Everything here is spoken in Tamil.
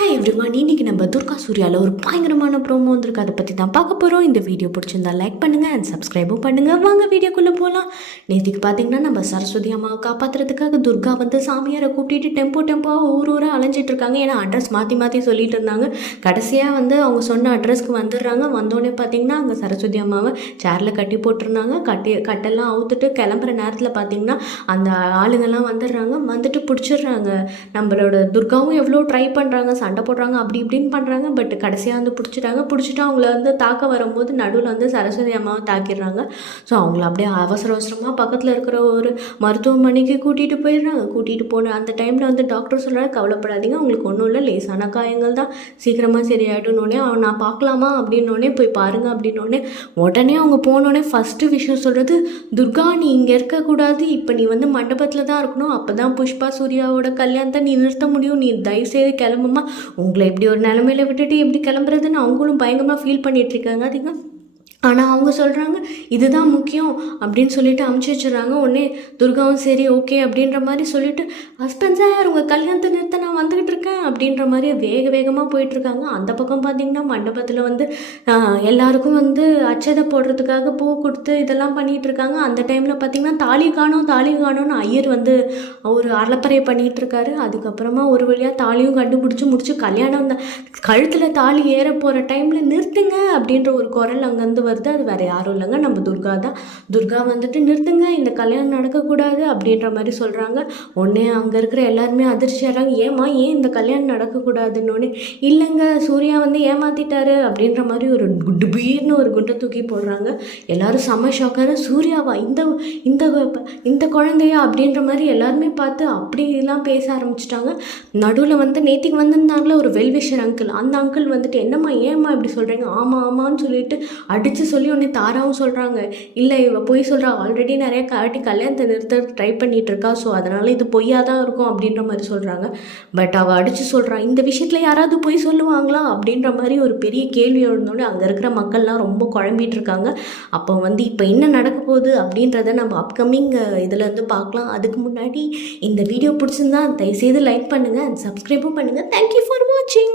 ஹாய் எவ்ரிவன், இன்னைக்கு நம்ம துர்கா சூர்யாவில் ஒரு பயங்கரமான ப்ரோமோ வந்திருக்கு. அதை பற்றி தான் பார்க்க போகிறோம். இந்த வீடியோ பிடிச்சிருந்தா லைக் பண்ணுங்கள் அண்ட் சப்ஸ்கிரைபும் பண்ணுங்கள். வாங்க வீடியோக்குள்ளே போகலாம். நேற்றுக்கு பார்த்தீங்கன்னா நம்ம சரஸ்வதி அம்மாவை காப்பாற்றுறதுக்காக துர்கா வந்து சாமியாரை கூட்டிகிட்டு டெம்போவாக ஊராக அலைஞ்சிட்டு இருக்காங்க. ஏன்னா அட்ரஸ் மாற்றி மாற்றி சொல்லிட்டு இருந்தாங்க. கடைசியாக வந்து அவங்க சொன்ன அட்ரஸ்க்கு வந்துடுறாங்க. வந்தோடனே பார்த்தீங்கன்னா அங்கே சரஸ்வதி அம்மாவை சேரில் கட்டி போட்டிருந்தாங்க. கட்டெல்லாம் அவுத்துட்டு கிளம்புற நேரத்தில் பார்த்தீங்கன்னா அந்த ஆளுங்கெல்லாம் வந்துடுறாங்க. வந்துட்டு பிடிச்சிடுறாங்க. நம்மளோட துர்காவும் எவ்வளோ ட்ரை பண்ணுறாங்க, சண்டை போடுறாங்க, அப்படி இப்படின்னு பண்ணுறாங்க. பட் கடைசியாக வந்து பிடிச்சிட்டு அவங்கள வந்து தாக்க வரும்போது நடுவில் வந்து சரஸ்வதி அம்மாவை தாக்கிடுறாங்க. ஸோ அவங்கள அப்படியே அவசரமாக பக்கத்தில் இருக்கிற ஒரு மருத்துவமனைக்கு கூட்டிகிட்டு போயிடுறாங்க. கூட்டிகிட்டு போன அந்த டைமில் வந்து டாக்டர் சொல்கிறாங்க, கவலைப்படாதீங்க, அவங்களுக்கு ஒன்றும் இல்லை, லேசான காயங்கள் தான், சீக்கிரமாக சரியாயிடும்னோடனே நான் பார்க்கலாமா அப்படின்னோடனே போய் பாருங்கள் அப்படின்னோடனே உடனே அவங்க போனோடனே ஃபஸ்ட்டு விஷயம் சொல்கிறது, துர்கா நீ இங்கே இருக்கக்கூடாது, இப்போ நீ வந்து மண்டபத்தில் தான் இருக்கணும், அப்போ தான் புஷ்பா சூர்யாவோட கல்யாணத்தை நீ நிறுத்த முடியும், நீ தயவுசெய்து கிளம்புமா, உங்களை எப்படி ஒரு நிலமையில விட்டுட்டு எப்படி கிளம்புறதுன்னு அவங்களும் பயங்கரமாக ஃபீல் பண்ணிகிட்ருக்காங்க. அதிகம் ஆனால் அவங்க சொல்கிறாங்க இதுதான் முக்கியம் அப்படின்னு சொல்லிட்டு அமுச்சு வச்சுறாங்க. உடனே துர்காவும் சரி ஓகே அப்படின்ற மாதிரி சொல்லிட்டு, ஹஸ்பண்ட் சார் உங்கள் கல்யாணத்தை நிறுத்த நான் வந்துக்கிட்டு இருக்கேன் அப்படின்ற மாதிரி வேகமாக போயிட்டுருக்காங்க. அந்த பக்கம் பார்த்திங்கன்னா மண்டபத்தில் வந்து எல்லாருக்கும் வந்து அச்சதை போடுறதுக்காக பூ கொடுத்து இதெல்லாம் பண்ணிகிட்ருக்காங்க. அந்த டைமில் பார்த்திங்கன்னா தாலி காணோன்னு ஐயர் வந்து ஒரு அலப்பறையை பண்ணிகிட்ருக்காரு. அதுக்கப்புறமா ஒரு வழியாக தாலியும் கண்டுபிடிச்சி முடிச்சு கல்யாணம் கழுத்தில் தாலி ஏற போகிற டைமில் நிறுத்துங்க அப்படின்ற ஒரு குரல் அங்கேருந்து வருது. அது வேறு யாரும் இல்லைங்க, நம்ம துர்கா தான். துர்கா வந்துட்டு நிறுத்துங்க, இந்த கல்யாணம் நடக்கக்கூடாது அப்படின்ற மாதிரி சொல்கிறாங்க. உடனே அங்கே இருக்கிற எல்லாருமே அதிர்ச்சி ஆகிறாங்க. ஏன் இந்த கல்யாணம் நடக்கக்கூடாதுன்னு. இல்லைங்க, சூர்யா வந்து ஏமாற்றிட்டாரு அப்படின்ற மாதிரி ஒரு குண்டுபீர்னு ஒரு குண்டை தூக்கி போடுறாங்க. எல்லோரும் செம்ம ஷாக்காக, சூர்யாவா இந்த இந்த இந்த குழந்தையா அப்படின்ற மாதிரி எல்லாருமே பார்த்து அப்படிலாம் பேச ஆரம்பிச்சிட்டாங்க. நடுவில் வந்து நேத்திக்கு வந்திருந்தாங்களே ஒரு வெல்விஷர் அங்கிள், அந்த அங்கிள் வந்துட்டு என்னம்மா ஏம்மா இப்படி சொல்கிறீங்க, ஆமான்னு சொல்லிட்டு அடித்து சொல்லி உடனே தாராவும் சொல்கிறாங்க, இல்லை இவ பொய் சொல்கிறா, ஆல்ரெடி நிறைய கல்யாணத்தை நிறுத்த ட்ரை பண்ணிகிட்டு இருக்கா, ஸோ அதனால் இது பொய்யாக தான் இருக்கும் அப்படின்ற மாதிரி சொல்கிறாங்க. பட் அவள் அடித்து சொல்கிறான், இந்த விஷயத்தில் யாராவது பொய் சொல்லுவாங்களா அப்படின்ற மாதிரி ஒரு பெரிய கேள்வி எழுந்தோடனே அங்கே இருக்கிற மக்கள்லாம் ரொம்ப குழம்பிட்டு இருக்காங்க. அப்போ வந்து இப்போ என்ன நடக்க போகுது அப்படின்றத நம்ம அப்கமிங் இதில் வந்து பார்க்கலாம். அதுக்கு முன்னாடி இந்த வீடியோ பிடிச்சிருந்தா தயவுசெய்து லைக் பண்ணுங்கள் அண்ட் சப்ஸ்கிரைபும் பண்ணுங்கள். தேங்க்யூ ஃபார் வாட்சிங்.